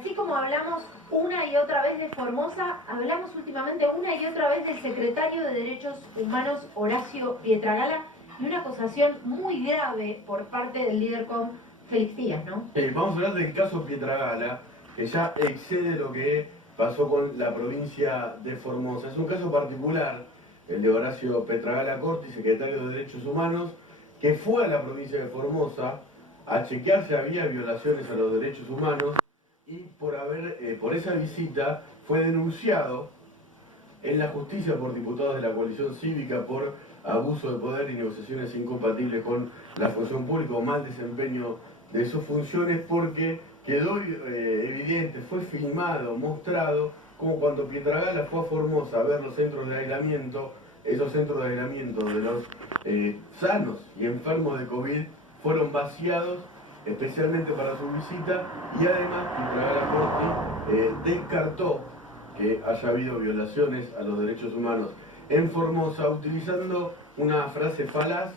Así como hablamos una y otra vez de Formosa, hablamos últimamente una y otra vez del secretario de Derechos Humanos Horacio Pietragala y una acusación muy grave por parte del líder COM Félix Díaz, ¿no? Vamos a hablar del caso Pietragala, que ya excede lo que pasó con la provincia de Formosa. Es un caso particular, el de Horacio Pietragala Corti, secretario de Derechos Humanos, que fue a la provincia de Formosa a chequear si había violaciones a los derechos humanos y por esa visita fue denunciado en la justicia por diputados de la coalición cívica por abuso de poder y negociaciones incompatibles con la función pública o mal desempeño de sus funciones, porque quedó evidente, fue filmado, mostrado, como cuando Pietragala fue a Formosa a ver los centros de aislamiento, esos centros de aislamiento de los sanos y enfermos de COVID fueron vaciados especialmente para su visita, y además Pietragala Corti descartó que haya habido violaciones a los derechos humanos en Formosa, utilizando una frase falaz,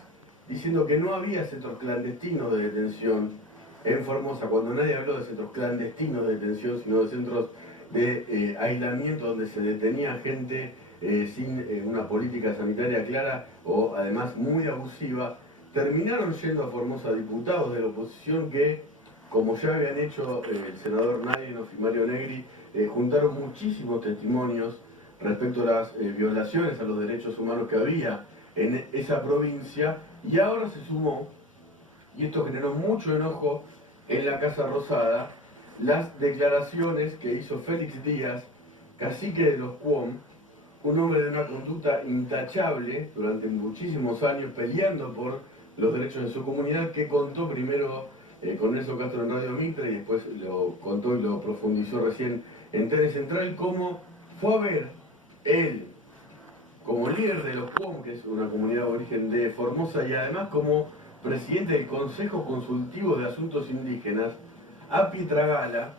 diciendo que no había centros clandestinos de detención en Formosa, cuando nadie habló de centros clandestinos de detención, sino de centros de aislamiento donde se detenía gente sin una política sanitaria clara o además muy abusiva. Terminaron yendo a Formosa diputados de la oposición que, como ya habían hecho el senador Nainov y Mario Negri, juntaron muchísimos testimonios respecto a las violaciones a los derechos humanos que había en esa provincia, y ahora se sumó, y esto generó mucho enojo en la Casa Rosada, las declaraciones que hizo Félix Díaz, cacique de los QOM, un hombre de una conducta intachable durante muchísimos años peleando por los derechos de su comunidad, que contó primero con Nelson Castro en Radio Mitre y después lo contó y lo profundizó recién en TV Central, cómo fue a ver él como líder de los QOM, que es una comunidad de origen de Formosa, y además como presidente del Consejo Consultivo de Asuntos Indígenas, a Pietragala,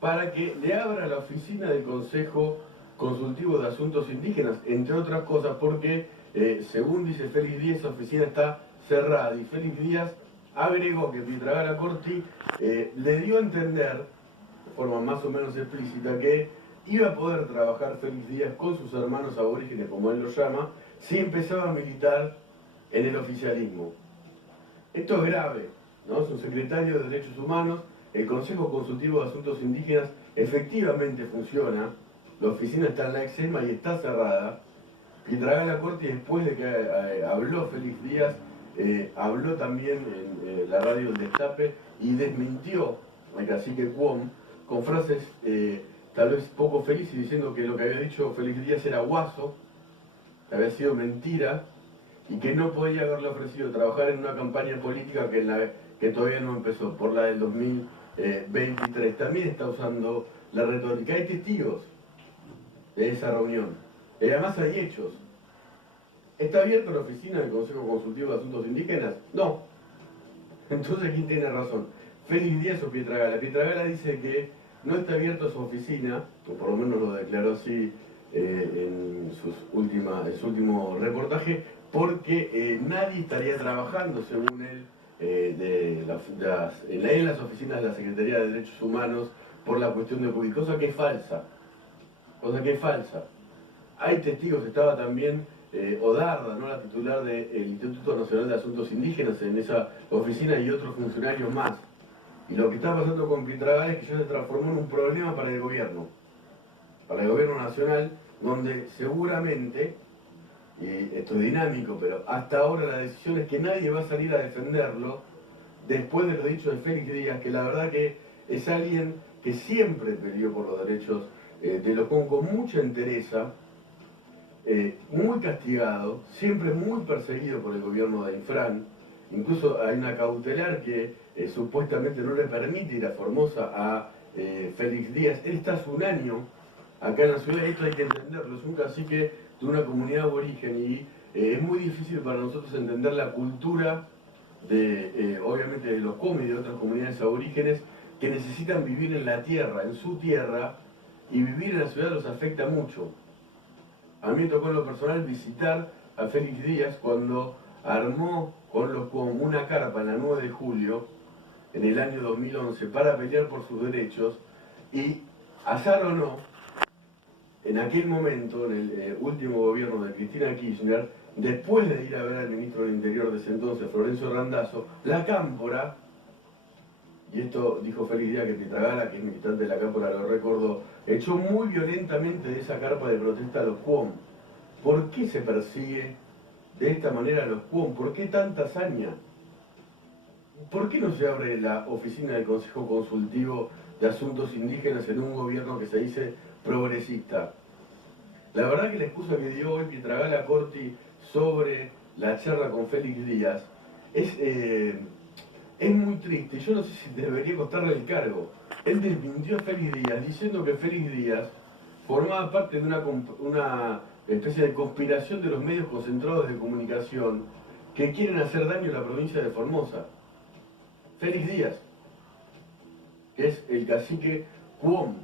para que le abra la oficina del Consejo Consultivo de Asuntos Indígenas, entre otras cosas porque, según dice Félix Díaz, esa oficina está cerrada, y Félix Díaz agregó que Pietragala Corti le dio a entender, de forma más o menos explícita, que iba a poder trabajar Félix Díaz con sus hermanos aborígenes, como él los llama, si empezaba a militar en el oficialismo. Esto es grave, ¿no? Es un secretario de Derechos Humanos. El Consejo Consultivo de Asuntos Indígenas efectivamente funciona, la oficina está en la Exema y está cerrada. Pietragala Corti, después de que habló Félix Díaz, habló también en la radio El Destape y desmintió al cacique QOM con frases tal vez poco felices, diciendo que lo que había dicho Félix Díaz era guaso, que había sido mentira y que no podía haberle ofrecido trabajar en una campaña política que todavía no empezó, por la del 2023. También está usando la retórica. Hay testigos de esa reunión. Además hay hechos. ¿Está abierta la oficina del Consejo Consultivo de Asuntos Indígenas? No. Entonces, ¿quién tiene razón? ¿Félix Díaz o Pietragala? Pietragala dice que no está abierta su oficina, o por lo menos lo declaró así en su último reportaje, porque nadie estaría trabajando, según él, en las oficinas de la Secretaría de Derechos Humanos por la cuestión de COVID, cosa que es falsa. Hay testigos, estaba también Odarda, ¿no?, la titular del Instituto Nacional de Asuntos Indígenas en esa oficina, y otros funcionarios más. Y lo que está pasando con Pietragala es que ya se transformó en un problema para el gobierno nacional, donde seguramente, y esto es dinámico, pero hasta ahora la decisión es que nadie va a salir a defenderlo, después de lo dicho de Félix Díaz, que la verdad que es alguien que siempre peleó por los derechos de los QOM con mucha entereza, muy castigado, siempre muy perseguido por el gobierno de Infran. Incluso hay una cautelar que supuestamente no le permite ir a Formosa a Félix Díaz. Él está hace un año acá en la ciudad, y esto hay que entenderlo, es un cacique de una comunidad aborigen, y es muy difícil para nosotros entender la cultura obviamente de los QOM y de otras comunidades aborígenes que necesitan vivir en la tierra, en su tierra, y vivir en la ciudad los afecta mucho. A mí me tocó en lo personal visitar a Félix Díaz cuando armó con los QOM una carpa en la 9 de julio, en el año 2011, para pelear por sus derechos, Y azar o no, en aquel momento, en el último gobierno de Cristina Kirchner, después de ir a ver al ministro del Interior de ese entonces, Florencio Randazzo, la Cámpora, y esto dijo Félix Díaz que Pietragala, que es militante de la Cámpora, lo recordó, echó muy violentamente de esa carpa de protesta a los QOM. ¿Por qué se persigue de esta manera a los QOM? ¿Por qué tanta hazaña? ¿Por qué no se abre la oficina del Consejo Consultivo de Asuntos Indígenas en un gobierno que se dice progresista? La verdad que la excusa que dio hoy Pietragala Corti sobre la charla con Félix Díaz es muy triste. Yo no sé si debería costarle el cargo. Él desmintió a Félix Díaz diciendo que Félix Díaz formaba parte de una especie de conspiración de los medios concentrados de comunicación que quieren hacer daño a la provincia de Formosa. Félix Díaz, que es el cacique QOM,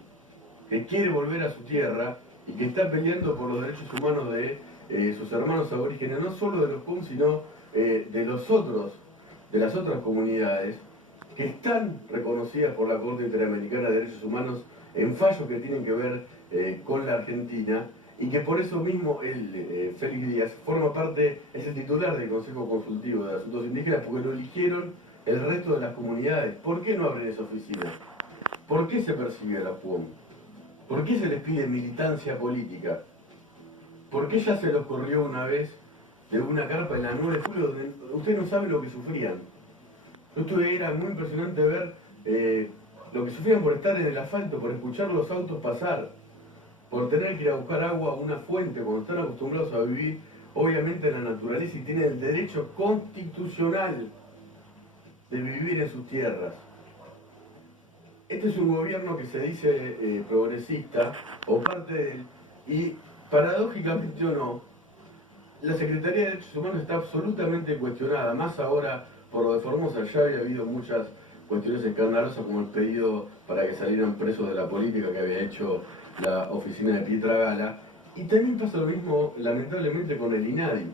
que quiere volver a su tierra y que está peleando por los derechos humanos de sus hermanos aborígenes, no solo de los QOM, sino de las otras comunidades que están reconocidas por la Corte Interamericana de Derechos Humanos en fallos que tienen que ver con la Argentina, y que por eso mismo Félix Díaz forma parte, es el titular del Consejo Consultivo de Asuntos Indígenas, porque lo eligieron el resto de las comunidades. ¿Por qué no abren esa oficina? ¿Por qué se persigue a la QOM? ¿Por qué se les pide militancia política? ¿Por qué ya se les ocurrió una vez de una carpa en la 9 de julio donde usted no sabe lo que sufrían? Era muy impresionante ver lo que sufrían por estar en el asfalto, por escuchar los autos pasar, por tener que ir a buscar agua a una fuente, cuando están acostumbrados a vivir obviamente en la naturaleza y tienen el derecho constitucional de vivir en sus tierras. Este es un gobierno que se dice progresista, o parte de él, y paradójicamente o no, la Secretaría de Derechos Humanos está absolutamente cuestionada, más ahora por lo de Formosa. Ya había habido muchas cuestiones escandalosas, como el pedido para que salieran presos de la política que había hecho la oficina de Pietragala, y también pasa lo mismo lamentablemente con el INADI,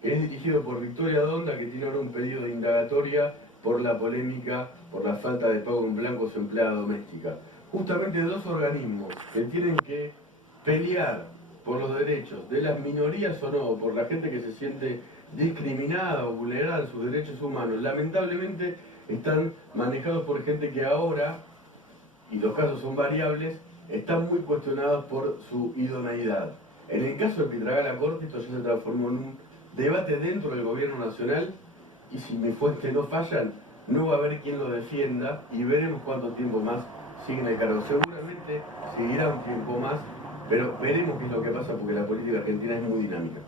que es dirigido por Victoria Donda, que tiene ahora un pedido de indagatoria por la polémica, por la falta de pago en blanco a su empleada doméstica. Justamente dos organismos que tienen que pelear por los derechos de las minorías o no, por la gente que se siente discriminada o vulnerada en sus derechos humanos, lamentablemente están manejados por gente que ahora, y los casos son variables, están muy cuestionados por su idoneidad. En el caso de Pietragala Corti, esto ya se transformó en un debate dentro del gobierno nacional, y si mis fuentes no fallan, no va a haber quien lo defienda, y veremos cuánto tiempo más sigue en el cargo. Seguramente seguirá un tiempo más, pero veremos qué es lo que pasa, porque la política argentina es muy dinámica.